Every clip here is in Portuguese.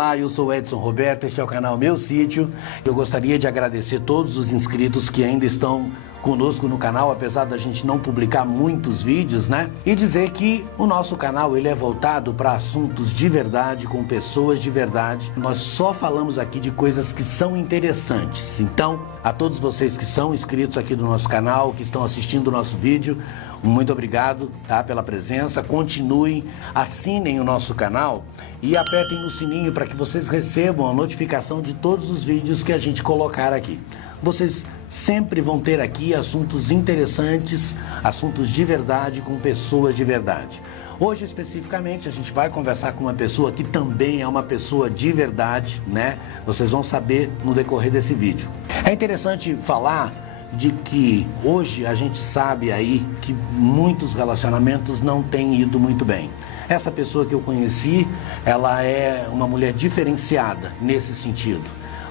Olá, eu sou Edson Roberto, este é o canal Meu Sítio. Eu gostaria de agradecer todos os inscritos que ainda estão conosco no canal, apesar da gente não publicar muitos vídeos, né? E dizer que o nosso canal ele é voltado para assuntos de verdade, com pessoas de verdade. Nós só falamos aqui de coisas que são interessantes. Então, a todos vocês que são inscritos aqui do nosso canal, que estão assistindo o nosso vídeo, muito obrigado, tá, pela presença. Continuem, assinem o nosso canal e apertem no sininho para que vocês recebam a notificação de todos os vídeos que a gente colocar aqui. Vocês sempre vão ter aqui assuntos interessantes, assuntos de verdade, com pessoas de verdade. Hoje, especificamente, a gente vai conversar com uma pessoa que também é uma pessoa de verdade, né? Vocês vão saber no decorrer desse vídeo. É interessante falar de que hoje a gente sabe aí que muitos relacionamentos não têm ido muito bem. Essa pessoa que eu conheci, ela é uma mulher diferenciada nesse sentido,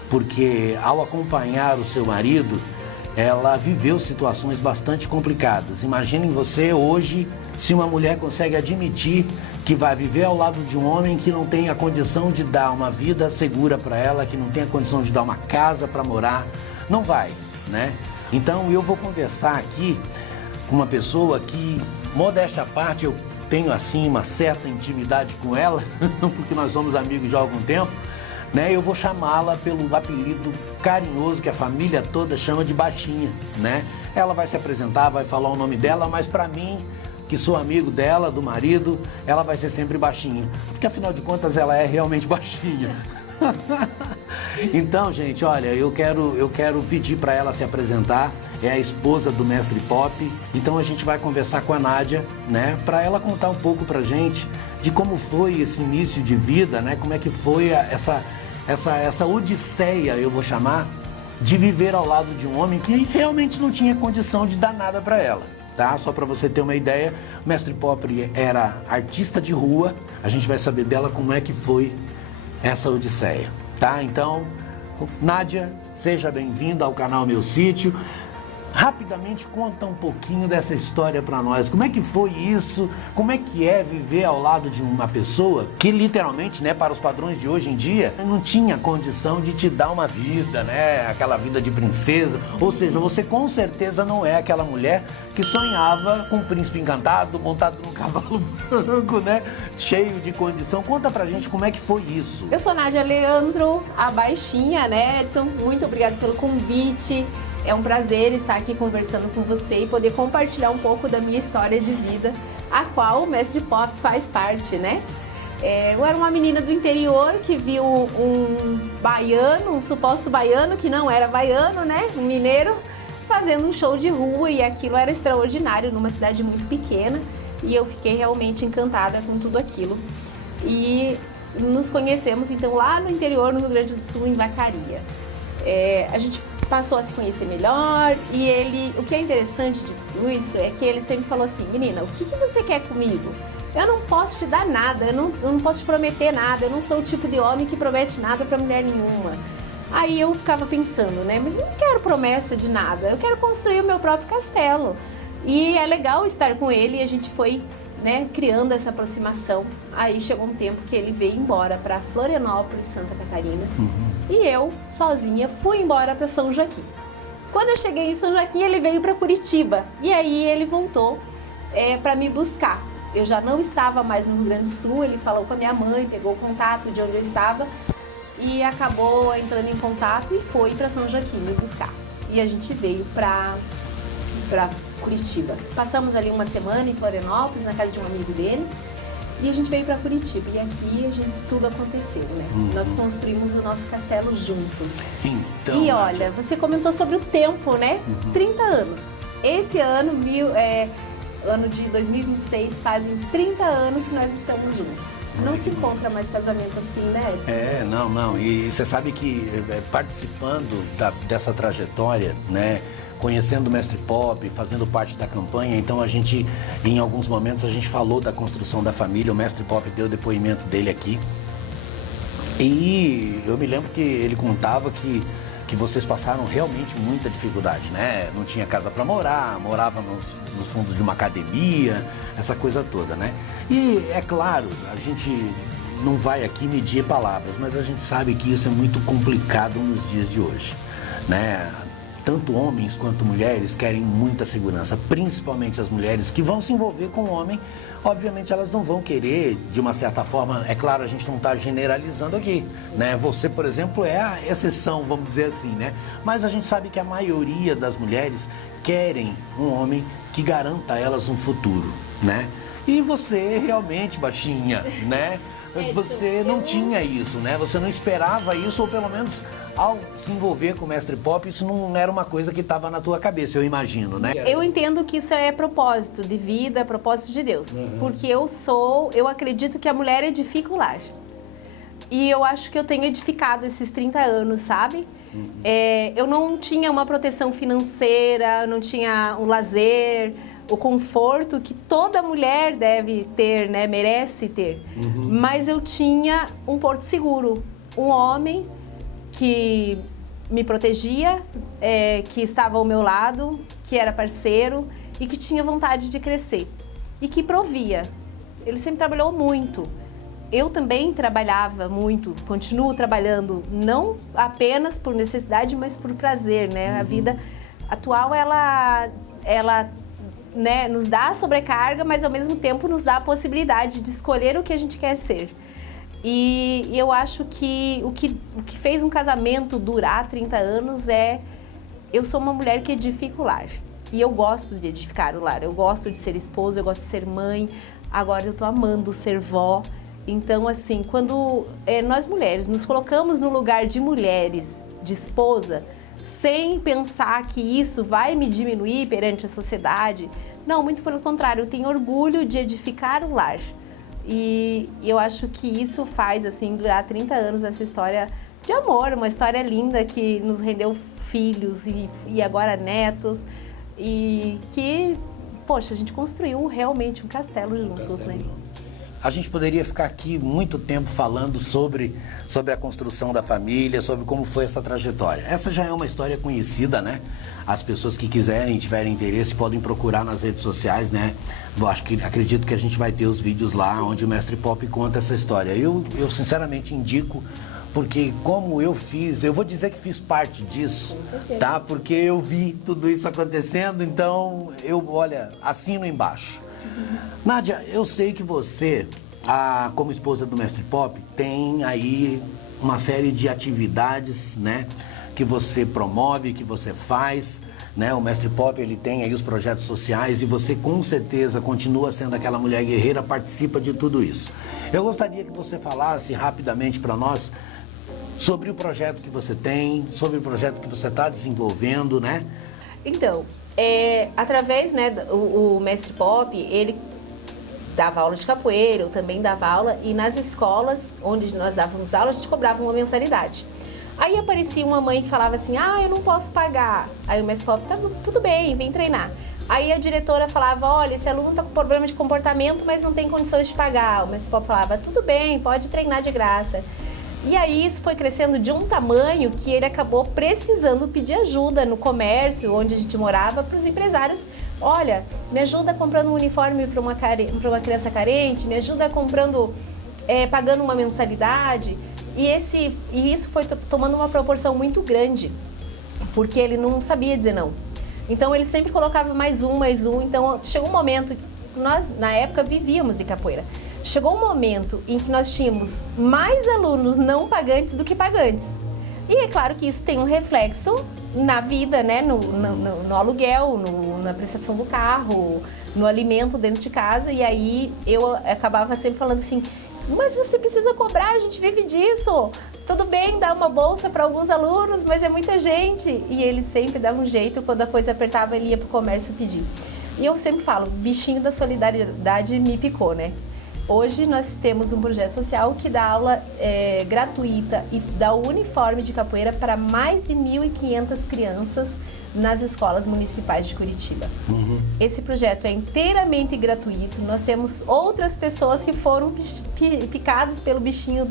porque ao acompanhar o seu marido, ela viveu situações bastante complicadas. Imaginem você hoje, se uma mulher consegue admitir que vai viver ao lado de um homem que não tem a condição de dar uma vida segura para ela, que não tem a condição de dar uma casa para morar, não vai, né? Então eu vou conversar aqui com uma pessoa que, modéstia à parte, eu tenho assim uma certa intimidade com ela, porque nós somos amigos já há algum tempo, né? Eu vou chamá-la pelo apelido carinhoso que a família toda chama de Baixinha, né? Ela vai se apresentar, vai falar o nome dela, mas para mim, que sou amigo dela, do marido, ela vai ser sempre Baixinha, porque afinal de contas ela é realmente baixinha. Então, gente, olha, eu quero pedir para ela se apresentar. É a esposa do Mestre Pop. Então a gente vai conversar com a Nádia, né, para ela contar um pouco pra gente de como foi esse início de vida, né? Como é que foi essa odisseia, eu vou chamar, de viver ao lado de um homem que realmente não tinha condição de dar nada para ela. Tá? Só para você ter uma ideia, o Mestre Pop era artista de rua. A gente vai saber dela como é que foi essa odisseia, tá? Então, Nádia, seja bem-vinda ao canal Meu Sítio. Rapidamente conta um pouquinho dessa história para nós. Como é que foi isso? Como é que é viver ao lado de uma pessoa que literalmente, né, para os padrões de hoje em dia, não tinha condição de te dar uma vida, né, aquela vida de princesa. Ou seja, você com certeza não é aquela mulher que sonhava com um príncipe encantado, montado num cavalo branco, né, cheio de condição. Conta pra gente como é que foi isso. Eu sou Nádia Leandro, a Baixinha, né, Edson? Muito obrigada pelo convite. É um prazer estar aqui conversando com você e poder compartilhar um pouco da minha história de vida, a qual o Mestre Pop faz parte, né? Eu era uma menina do interior que viu um baiano, um suposto baiano que não era baiano, né? Um mineiro, fazendo um show de rua, e aquilo era extraordinário numa cidade muito pequena, e eu fiquei realmente encantada com tudo aquilo. E nos conhecemos então lá no interior, no Rio Grande do Sul, em Vacaria. A gente passou a se conhecer melhor, e ele, o que é interessante de tudo isso é que ele sempre falou assim: menina, o que você quer comigo? Eu não posso te dar nada, eu não posso te prometer nada, eu não sou o tipo de homem que promete nada pra mulher nenhuma. Aí eu ficava pensando, né, mas eu não quero promessa de nada, eu quero construir o meu próprio castelo. E é legal estar com ele, e a gente foi, né, criando essa aproximação. Aí chegou um tempo que ele veio embora para Florianópolis, Santa Catarina, e eu, sozinha, fui embora para São Joaquim. Quando eu cheguei em São Joaquim, ele veio para Curitiba, e aí ele voltou para me buscar. Eu já não estava mais no Rio Grande do Sul, ele falou com a minha mãe, pegou o contato de onde eu estava, e acabou entrando em contato e foi para São Joaquim me buscar. E a gente veio para Curitiba. Passamos ali uma semana em Florianópolis, na casa de um amigo dele, e a gente veio para Curitiba. E aqui tudo aconteceu, né? Nós construímos o nosso castelo juntos. Então, e olha, você comentou sobre o tempo, né? 30 anos. Esse ano, ano de 2026, fazem 30 anos que nós estamos juntos. Não se encontra mais casamento assim, né, Edson? Não. E você sabe que participando dessa trajetória, né, conhecendo o Mestre Pop, fazendo parte da campanha, então a gente, em alguns momentos, a gente falou da construção da família, o Mestre Pop deu o depoimento dele aqui. E eu me lembro que ele contava que vocês passaram realmente muita dificuldade, né? Não tinha casa para morar, morava nos fundos de uma academia, essa coisa toda, né? E é claro, a gente não vai aqui medir palavras, mas a gente sabe que isso é muito complicado nos dias de hoje, né? Tanto homens quanto mulheres querem muita segurança, principalmente as mulheres que vão se envolver com o homem. Obviamente elas não vão querer, de uma certa forma, é claro, a gente não está generalizando aqui, né? Você, por exemplo, é a exceção, vamos dizer assim, né? Mas a gente sabe que a maioria das mulheres querem um homem que garanta a elas um futuro, né? E você realmente, baixinha, né? Você não tinha isso, né? Você não esperava isso, ou pelo menos ao se envolver com o Mestre Pop, isso não era uma coisa que estava na tua cabeça, eu imagino, né? Eu entendo que isso é propósito de vida, propósito de Deus. Porque eu acredito que a mulher edifica o lar. E eu acho que eu tenho edificado esses 30 anos, sabe? Eu não tinha uma proteção financeira, não tinha um lazer, o conforto que toda mulher deve ter, né? Merece ter. Mas eu tinha um porto seguro, um homem que me protegia, que estava ao meu lado, que era parceiro e que tinha vontade de crescer e que provia. Ele sempre trabalhou muito. Eu também trabalhava muito, continuo trabalhando, não apenas por necessidade, mas por prazer, né? A vida atual, ela né, nos dá sobrecarga, mas ao mesmo tempo nos dá a possibilidade de escolher o que a gente quer ser. E eu acho que o que fez um casamento durar 30 anos eu sou uma mulher que edifica o lar. E eu gosto de edificar o lar. Eu gosto de ser esposa, eu gosto de ser mãe. Agora eu tô amando ser vó. Então, assim, quando nós mulheres nos colocamos no lugar de mulheres, de esposa, sem pensar que isso vai me diminuir perante a sociedade, não, muito pelo contrário, eu tenho orgulho de edificar o lar. E eu acho que isso faz, assim, durar 30 anos essa história de amor, uma história linda que nos rendeu filhos e agora netos. E que, poxa, a gente construiu realmente um castelo juntos, né? A gente poderia ficar aqui muito tempo falando sobre a construção da família, sobre como foi essa trajetória. Essa já é uma história conhecida, né? As pessoas que quiserem, tiverem interesse, podem procurar nas redes sociais, né? Acredito que a gente vai ter os vídeos lá onde o Mestre Pop conta essa história. Eu sinceramente indico, porque como eu vou dizer que fiz parte disso, tá? Porque eu vi tudo isso acontecendo, então assino embaixo. Nádia, eu sei que você, como esposa do Mestre Pop, tem aí uma série de atividades, né, que você promove, que você faz, né? O Mestre Pop, ele tem aí os projetos sociais e você com certeza continua sendo aquela mulher guerreira, participa de tudo isso. Eu gostaria que você falasse rapidamente para nós sobre o projeto que você tem, sobre o projeto que você está desenvolvendo, né? Então, através, né, o Mestre Pop, ele dava aula de capoeira, eu também dava aula, e nas escolas onde nós dávamos aula, a gente cobrava uma mensalidade. Aí aparecia uma mãe que falava assim, eu não posso pagar. Aí o Mestre Pop, tá, tudo bem, vem treinar. Aí a diretora falava, olha, esse aluno tá com problema de comportamento, mas não tem condições de pagar. O Mestre Pop falava, tudo bem, pode treinar de graça. E aí isso foi crescendo de um tamanho que ele acabou precisando pedir ajuda no comércio onde a gente morava para os empresários. Olha, me ajuda comprando um uniforme para uma criança carente, me ajuda comprando, pagando uma mensalidade. E isso foi tomando uma proporção muito grande, porque ele não sabia dizer não. Então ele sempre colocava mais um. Então chegou um momento que nós, na época, vivíamos de capoeira. Chegou um momento em que nós tínhamos mais alunos não pagantes do que pagantes. E é claro que isso tem um reflexo na vida, né? No aluguel, na prestação do carro, no alimento dentro de casa. E aí eu acabava sempre falando assim, mas você precisa cobrar, a gente vive disso. Tudo bem, dá uma bolsa para alguns alunos, mas é muita gente. E ele sempre dava um jeito, quando a coisa apertava, ele ia para o comércio pedir. E eu sempre falo, o bichinho da solidariedade me picou, né? Hoje nós temos um projeto social que dá aula gratuita e dá o uniforme de capoeira para mais de 1.500 crianças nas escolas municipais de Curitiba. Esse projeto é inteiramente gratuito. Nós temos outras pessoas que foram picadas pelo bichinho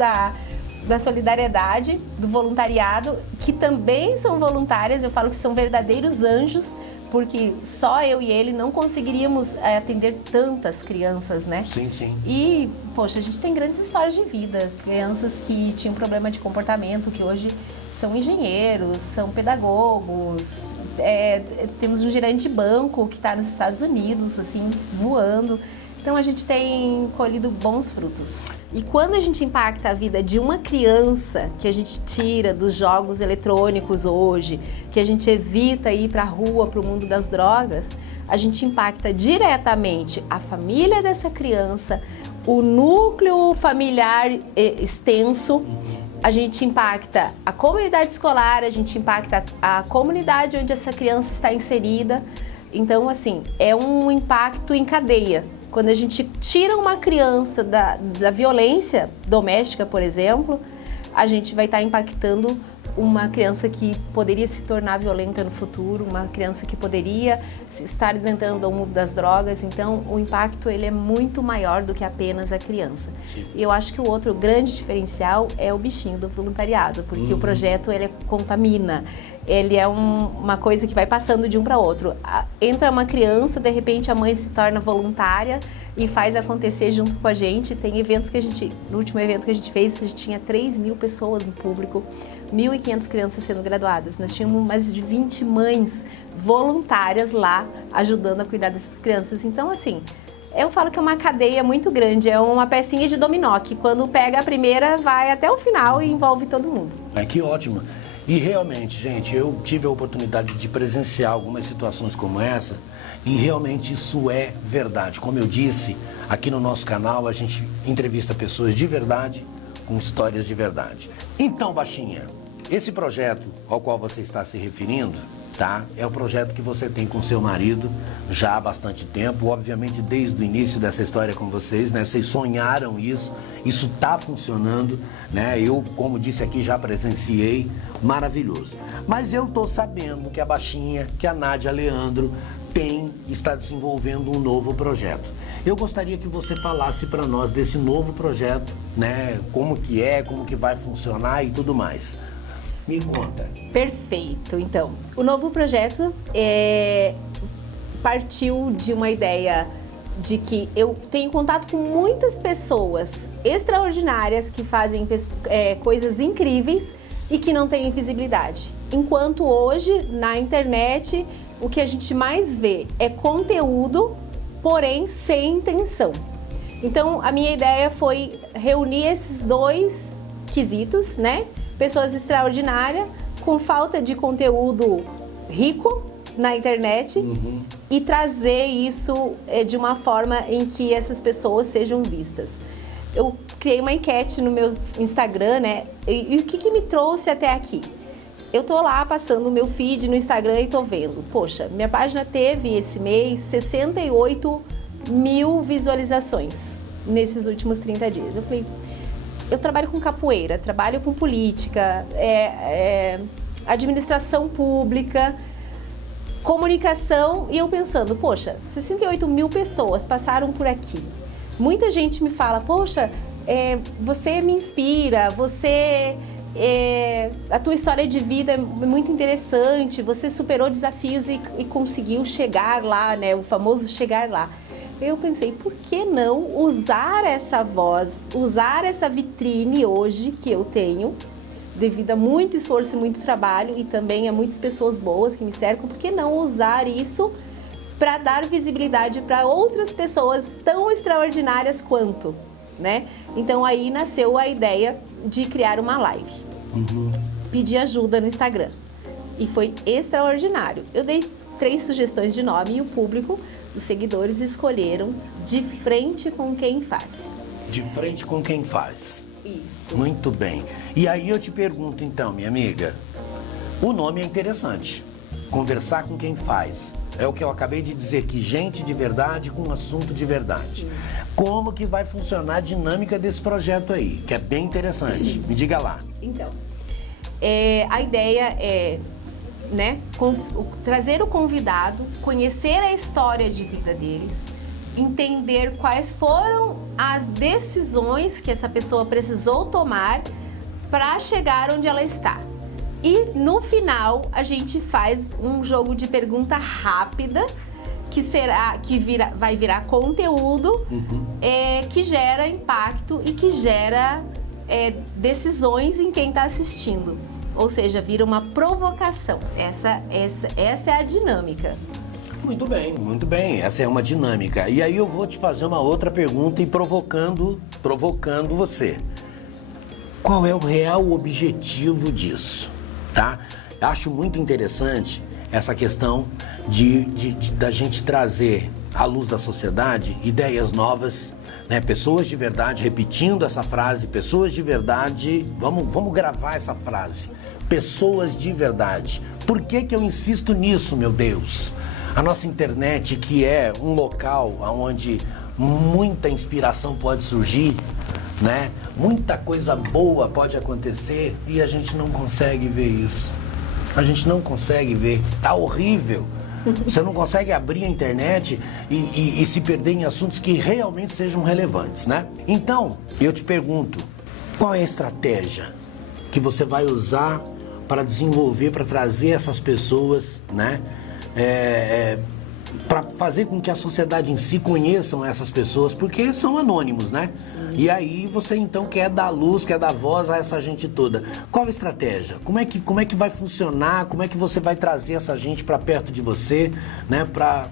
da solidariedade, do voluntariado, que também são voluntárias. Eu falo que são verdadeiros anjos, porque só eu e ele não conseguiríamos atender tantas crianças, né? Sim, sim. E, poxa, a gente tem grandes histórias de vida. Crianças que tinham problema de comportamento, que hoje são engenheiros, são pedagogos. Temos um gerente de banco que está nos Estados Unidos, assim, voando. Então, a gente tem colhido bons frutos. E quando a gente impacta a vida de uma criança, que a gente tira dos jogos eletrônicos hoje, que a gente evita ir para a rua, para o mundo das drogas, a gente impacta diretamente a família dessa criança, o núcleo familiar extenso, a gente impacta a comunidade escolar, a gente impacta a comunidade onde essa criança está inserida. Então, assim, é um impacto em cadeia. Quando a gente tira uma criança da violência doméstica, por exemplo, a gente vai estar impactando uma criança que poderia se tornar violenta no futuro, uma criança que poderia estar entrando ao mundo das drogas. Então, o impacto ele é muito maior do que apenas a criança. E eu acho que o outro grande diferencial é o bichinho do voluntariado, porque o projeto ele contamina. Ele é uma coisa que vai passando de um para outro. Entra uma criança, de repente a mãe se torna voluntária e faz acontecer junto com a gente. Tem eventos que no último evento que a gente fez, a gente tinha 3.000 pessoas no público, 1.500 crianças sendo graduadas. Nós tínhamos mais de 20 mães voluntárias lá, ajudando a cuidar dessas crianças. Então, assim, eu falo que é uma cadeia muito grande, é uma pecinha de dominó, que quando pega a primeira, vai até o final e envolve todo mundo. Que ótimo. E realmente, gente, eu tive a oportunidade de presenciar algumas situações como essa e realmente isso é verdade. Como eu disse, aqui no nosso canal a gente entrevista pessoas de verdade com histórias de verdade. Então, Baixinha, esse projeto ao qual você está se referindo, tá? É o projeto que você tem com seu marido já há bastante tempo, obviamente desde o início dessa história com vocês, né? Vocês sonharam isso está funcionando, né? Eu, como disse aqui, já presenciei, maravilhoso. Mas eu tô sabendo que a Baixinha, que a Nádia Leandro está desenvolvendo um novo projeto. Eu gostaria que você falasse para nós desse novo projeto, né? Como que vai funcionar e tudo mais. Me conta. Perfeito. Então, o novo projeto partiu de uma ideia de que eu tenho contato com muitas pessoas extraordinárias que fazem coisas incríveis e que não têm visibilidade. Enquanto hoje, na internet, o que a gente mais vê é conteúdo, porém sem intenção. Então, a minha ideia foi reunir esses dois quesitos, né? Pessoas extraordinárias, com falta de conteúdo rico na internet e trazer isso de uma forma em que essas pessoas sejam vistas. Eu criei uma enquete no meu Instagram, né? E o que me trouxe até aqui? Eu tô lá passando o meu feed no Instagram e tô vendo, poxa, minha página teve esse mês 68 mil visualizações nesses últimos 30 dias. Eu falei, eu trabalho com capoeira, trabalho com política, administração pública, comunicação, e eu pensando, poxa, 68 mil pessoas passaram por aqui. Muita gente me fala, poxa, você me inspira, a tua história de vida é muito interessante, você superou desafios e conseguiu chegar lá, né? O famoso chegar lá. Eu pensei, por que não usar essa voz, usar essa vitrine hoje que eu tenho, devido a muito esforço e muito trabalho e também a muitas pessoas boas que me cercam, por que não usar isso para dar visibilidade para outras pessoas tão extraordinárias quanto, né? Então aí nasceu a ideia de criar uma live. Pedi ajuda no Instagram e foi extraordinário. Eu dei 3 sugestões de nome e o público, os seguidores, escolheram De Frente com Quem Faz. De Frente com Quem Faz. Isso. Muito bem. E aí eu te pergunto então, minha amiga, o nome é interessante. Conversar com quem faz. É o que eu acabei de dizer, que gente de verdade com assunto de verdade. Sim. Como que vai funcionar a dinâmica desse projeto aí? Que é bem interessante. Me diga lá. Então, a ideia é, né, trazer o convidado, conhecer a história de vida deles, entender quais foram as decisões que essa pessoa precisou tomar para chegar onde ela está. E no final a gente faz um jogo de pergunta rápida vai virar conteúdo que gera impacto e que gera decisões em quem está assistindo. Ou seja, vira uma provocação. Essa é a dinâmica. Muito bem, muito bem. Essa é uma dinâmica. E aí eu vou te fazer uma outra pergunta e provocando você. Qual é o real objetivo disso? Tá? Acho muito interessante essa questão da gente trazer à luz da sociedade ideias novas, né? Pessoas de verdade, repetindo essa frase, pessoas de verdade, vamos gravar essa frase, pessoas de verdade. Por que eu insisto nisso, meu Deus? A nossa internet, que é um local onde muita inspiração pode surgir, né? Muita coisa boa pode acontecer e a gente não consegue ver isso. A gente não consegue ver. Tá horrível. Você não consegue abrir a internet e se perder em assuntos que realmente sejam relevantes, né? Então, eu te pergunto, qual é a estratégia que você vai usar para desenvolver, para trazer essas pessoas, né? Para fazer com que a sociedade em si conheçam essas pessoas, porque são anônimos, né? Sim. E aí você então quer dar luz, quer dar voz a essa gente toda. Qual a estratégia? Como é que vai funcionar? Como é que você vai trazer essa gente para perto de você, né? Para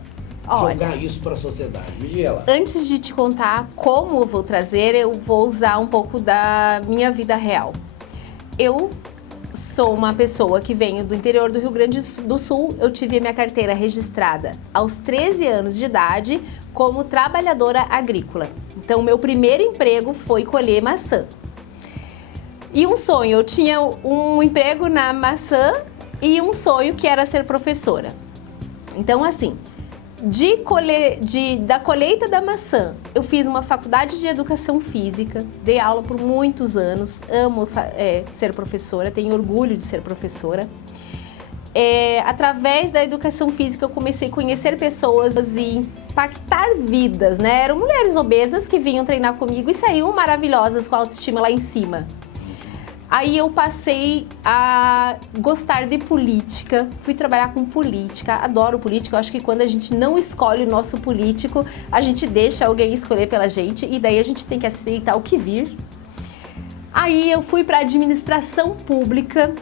jogar isso para a sociedade? Vigiela. Antes de te contar como eu vou trazer, eu vou usar um pouco da minha vida real. Eu sou uma pessoa que venho do interior do Rio Grande do Sul. Eu tive a minha carteira registrada aos 13 anos de idade como trabalhadora agrícola. Então, meu primeiro emprego foi colher maçã. E um sonho, eu tinha um emprego na maçã e um sonho que era ser professora. Então, assim, da colheita da maçã, eu fiz uma faculdade de educação física, dei aula por muitos anos, amo ser professora, tenho orgulho de ser professora. Através da educação física eu comecei a conhecer pessoas e impactar vidas, né? Eram mulheres obesas que vinham treinar comigo e saíam maravilhosas com a autoestima lá em cima. Aí eu passei a gostar de política, fui trabalhar com política, adoro política. Eu acho que quando a gente não escolhe o nosso político, a gente deixa alguém escolher pela gente e daí a gente tem que aceitar o que vir. Aí eu fui para administração pública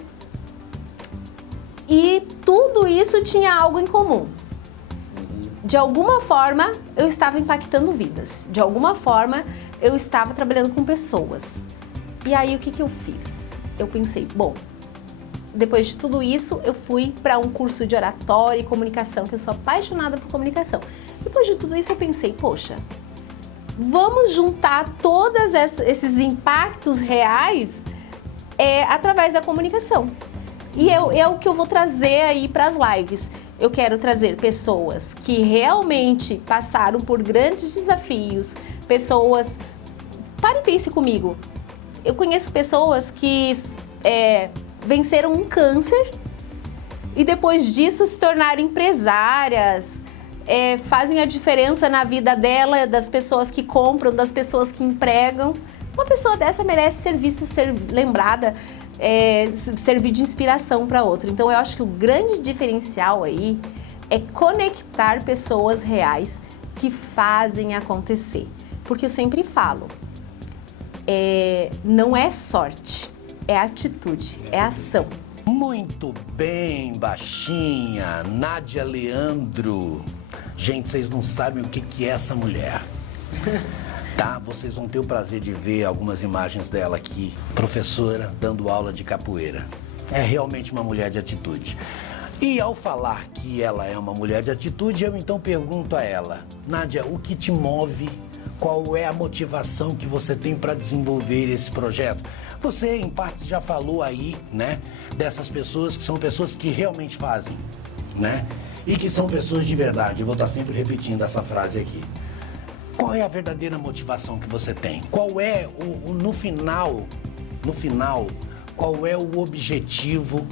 e tudo isso tinha algo em comum. De alguma forma eu estava impactando vidas, de alguma forma eu estava trabalhando com pessoas. E aí, o que eu fiz? Eu pensei, bom, depois de tudo isso, eu fui para um curso de oratória e comunicação, que eu sou apaixonada por comunicação. Depois de tudo isso, eu pensei, poxa, vamos juntar todos esses impactos reais através da comunicação. E é o que eu vou trazer aí para as lives. Eu quero trazer pessoas que realmente passaram por grandes desafios, pessoas... Pare e pense comigo. Eu conheço pessoas que venceram um câncer e depois disso se tornaram empresárias, fazem a diferença na vida dela, das pessoas que compram, das pessoas que empregam. Uma pessoa dessa merece ser vista, ser lembrada, servir de inspiração para outra. Então eu acho que o grande diferencial aí é conectar pessoas reais que fazem acontecer. Porque eu sempre falo, não é sorte, é atitude, é ação. Muito bem, baixinha, Nádia Leandro. Gente, vocês não sabem o que é essa mulher, tá? Vocês vão ter o prazer de ver algumas imagens dela aqui, professora, dando aula de capoeira. É realmente uma mulher de atitude. E ao falar que ela é uma mulher de atitude, eu então pergunto a ela, Nádia, o que te move? Qual é a motivação que você tem para desenvolver esse projeto? Você, em parte, já falou aí, né, dessas pessoas que são pessoas que realmente fazem, né? E que são pessoas de verdade. Eu vou estar sempre repetindo essa frase aqui. Qual é a verdadeira motivação que você tem? Qual é, no final, qual é o objetivo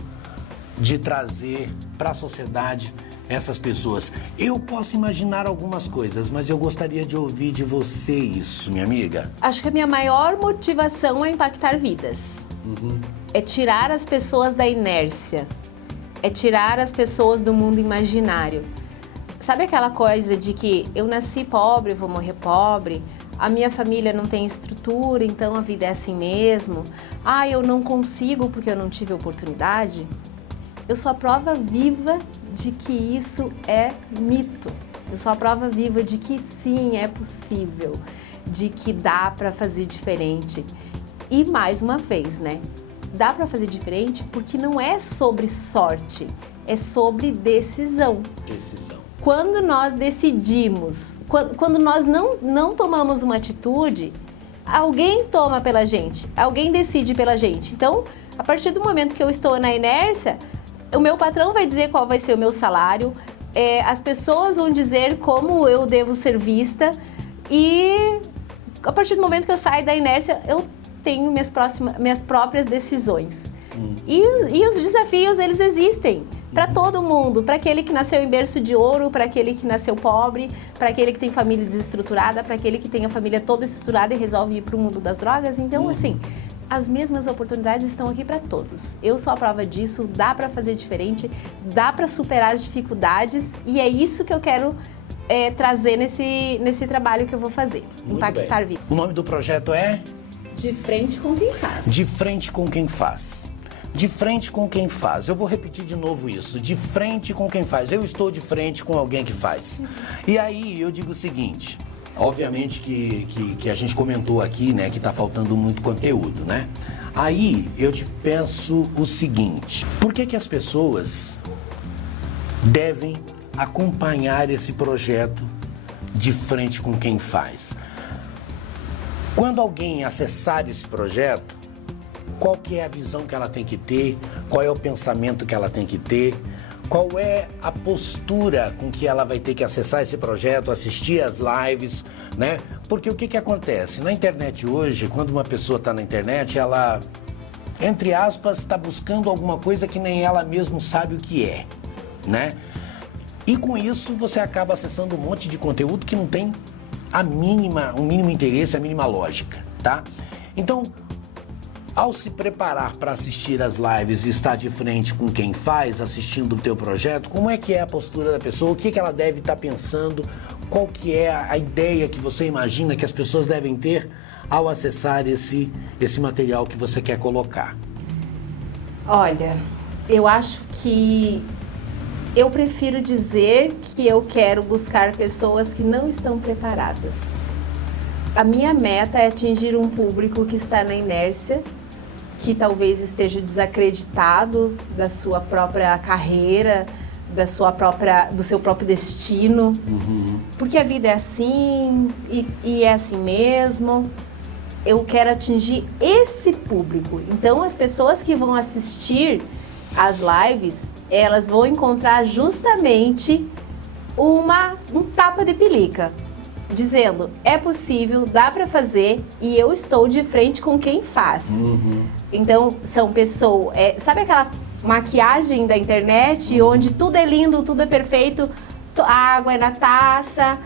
de trazer para a sociedade essas pessoas? Eu posso imaginar algumas coisas, mas eu gostaria de ouvir de você isso, minha amiga. Acho que a minha maior motivação é impactar vidas. É tirar as pessoas da inércia. É tirar as pessoas do mundo imaginário. Sabe aquela coisa de que eu nasci pobre, vou morrer pobre? A minha família não tem estrutura, então a vida é assim mesmo. Ah, eu não consigo porque eu não tive oportunidade. Eu sou a prova viva de que isso é mito. Eu sou a prova viva de que sim, é possível, de que dá para fazer diferente. E mais uma vez, né? Dá para fazer diferente porque não é sobre sorte, é sobre decisão. Quando nós decidimos, quando nós não tomamos uma atitude, alguém toma pela gente, alguém decide pela gente. Então, a partir do momento que eu estou na inércia, o meu patrão vai dizer qual vai ser o meu salário, as pessoas vão dizer como eu devo ser vista e a partir do momento que eu saio da inércia, eu tenho minhas próprias decisões. E os desafios, eles existem para todo mundo, para aquele que nasceu em berço de ouro, para aquele que nasceu pobre, para aquele que tem família desestruturada, para aquele que tem a família toda estruturada e resolve ir para o mundo das drogas. Então, assim, as mesmas oportunidades estão aqui para todos. Eu sou a prova disso, dá para fazer diferente, dá para superar as dificuldades e é isso que eu quero trazer nesse trabalho que eu vou fazer, Impactar Vidas. O nome do projeto é? De frente com quem faz. De frente com quem faz. De frente com quem faz. Eu vou repetir de novo isso. De frente com quem faz. Eu estou de frente com alguém que faz. E aí eu digo o seguinte. Obviamente que a gente comentou aqui, né, que está faltando muito conteúdo, né? Aí eu te penso o seguinte. Por que as pessoas devem acompanhar esse projeto de frente com quem faz? Quando alguém acessar esse projeto, qual que é a visão que ela tem que ter, qual é o pensamento que ela tem que ter, qual é a postura com que ela vai ter que acessar esse projeto, assistir as lives, né? Porque o que acontece? Na internet hoje, quando uma pessoa está na internet, ela, entre aspas, está buscando alguma coisa que nem ela mesma sabe o que é, né? E com isso você acaba acessando um monte de conteúdo que não tem o mínimo interesse, a mínima lógica, tá? Então, ao se preparar para assistir as lives e estar de frente com quem faz, assistindo o teu projeto, como é que é a postura da pessoa? O que ela deve estar pensando? Qual que é a ideia que você imagina que as pessoas devem ter ao acessar esse material que você quer colocar? Olha, eu acho que eu prefiro dizer que eu quero buscar pessoas que não estão preparadas. A minha meta é atingir um público que está na inércia, que talvez esteja desacreditado da sua própria carreira, do seu próprio destino. Porque a vida é assim e é assim mesmo. Eu quero atingir esse público. Então, as pessoas que vão assistir as lives, elas vão encontrar justamente um tapa de pelica, dizendo, é possível, dá para fazer e eu estou de frente com quem faz. Então, são pessoas... sabe aquela maquiagem da internet onde tudo é lindo, tudo é perfeito, a água é na taça,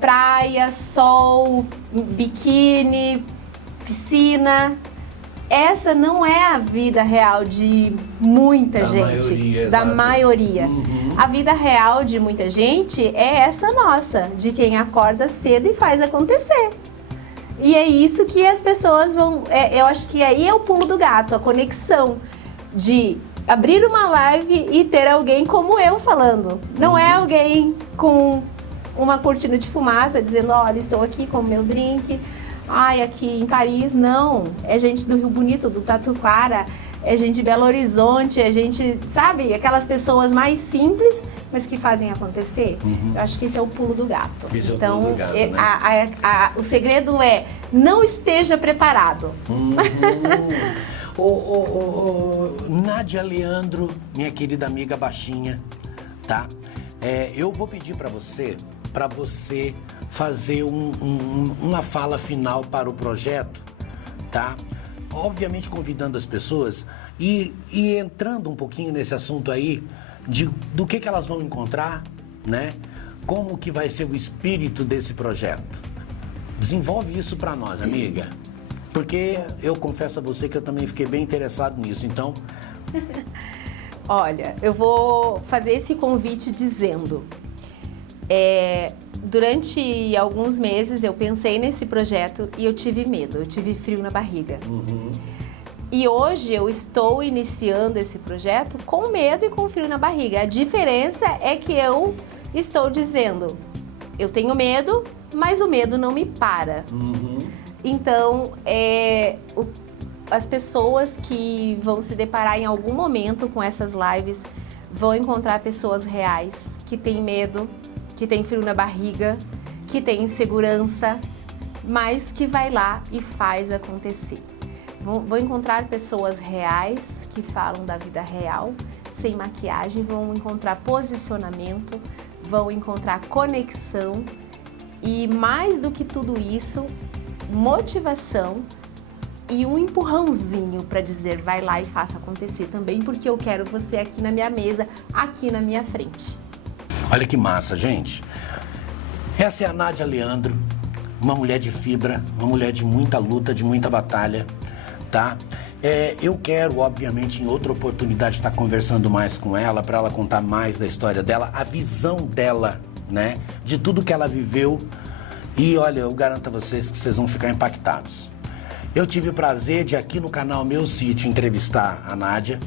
praia, sol, biquíni, piscina... Essa não é a vida real de muita gente, da maioria. A vida real de muita gente é essa nossa, de quem acorda cedo e faz acontecer. E é isso que as pessoas vão... eu acho que aí é o pulo do gato, a conexão de abrir uma live e ter alguém como eu falando. Não é alguém com uma cortina de fumaça dizendo, olha, estou aqui com o meu drink... Ai, aqui em Paris, não. É gente do Rio Bonito, do Tatuquara, é gente de Belo Horizonte, é gente, sabe? Aquelas pessoas mais simples, mas que fazem acontecer. Eu acho que esse é o pulo do gato. Então, pulo do gato, né? O segredo é, não esteja preparado. Nádia Leandro, minha querida amiga baixinha, tá? Eu vou pedir para você fazer uma fala final para o projeto, tá? Obviamente convidando as pessoas e entrando um pouquinho nesse assunto aí do que elas vão encontrar, né? Como que vai ser o espírito desse projeto. Desenvolve isso para nós, amiga. Porque eu confesso a você que eu também fiquei bem interessado nisso, então... Olha, eu vou fazer esse convite dizendo... Durante alguns meses eu pensei nesse projeto e eu tive medo, eu tive frio na barriga. E hoje eu estou iniciando esse projeto com medo e com frio na barriga. A diferença é que eu estou dizendo, eu tenho medo, mas o medo não me para. Então, as pessoas que vão se deparar em algum momento com essas lives vão encontrar pessoas reais que têm medo, que têm frio na barriga, que têm insegurança, mas que vai lá e faz acontecer. Vão encontrar pessoas reais que falam da vida real, sem maquiagem, vão encontrar posicionamento, vão encontrar conexão e, mais do que tudo isso, motivação e um empurrãozinho para dizer vai lá e faça acontecer também, porque eu quero você aqui na minha mesa, aqui na minha frente. Olha que massa, gente. Essa é a Nádia Leandro, uma mulher de fibra, uma mulher de muita luta, de muita batalha, tá? Eu quero, obviamente, em outra oportunidade estar conversando mais com ela, para ela contar mais da história dela, a visão dela, né? De tudo que ela viveu. E olha, eu garanto a vocês que vocês vão ficar impactados. Eu tive o prazer de aqui no canal Meu Sítio entrevistar a Nádia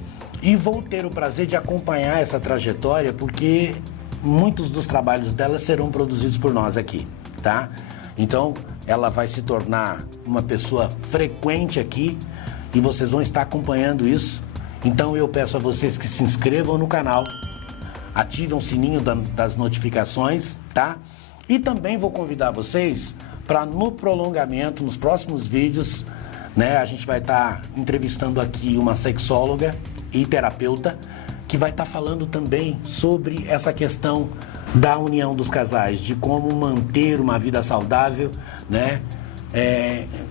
e vou ter o prazer de acompanhar essa trajetória porque muitos dos trabalhos dela serão produzidos por nós aqui, tá? Então, ela vai se tornar uma pessoa frequente aqui e vocês vão estar acompanhando isso. Então, eu peço a vocês que se inscrevam no canal, ativem o sininho das notificações, tá? E também vou convidar vocês para no prolongamento, nos próximos vídeos, né, a gente vai estar entrevistando aqui uma sexóloga e terapeuta que vai estar falando também sobre essa questão da união dos casais, de como manter uma vida saudável, né,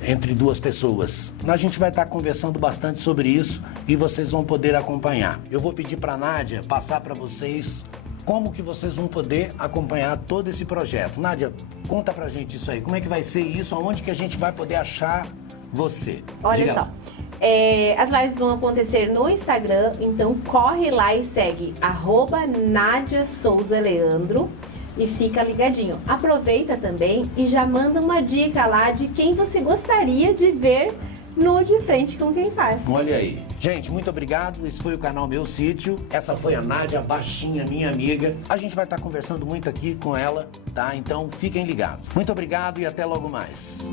entre duas pessoas. A gente vai estar conversando bastante sobre isso e vocês vão poder acompanhar. Eu vou pedir para a Nádia passar para vocês como que vocês vão poder acompanhar todo esse projeto. Nádia, conta pra gente isso aí. Como é que vai ser isso? Aonde que a gente vai poder achar você? Olha Diga só, lá. As lives vão acontecer no Instagram, então corre lá e segue @NádiaSouzaLeandro e fica ligadinho. Aproveita também e já manda uma dica lá de quem você gostaria de ver no De Frente com Quem Faz. Olha aí. Gente, muito obrigado. Esse foi o canal Meu Sítio. Essa foi a Nádia, baixinha, minha amiga. A gente vai estar conversando muito aqui com ela, tá? Então fiquem ligados. Muito obrigado e até logo mais.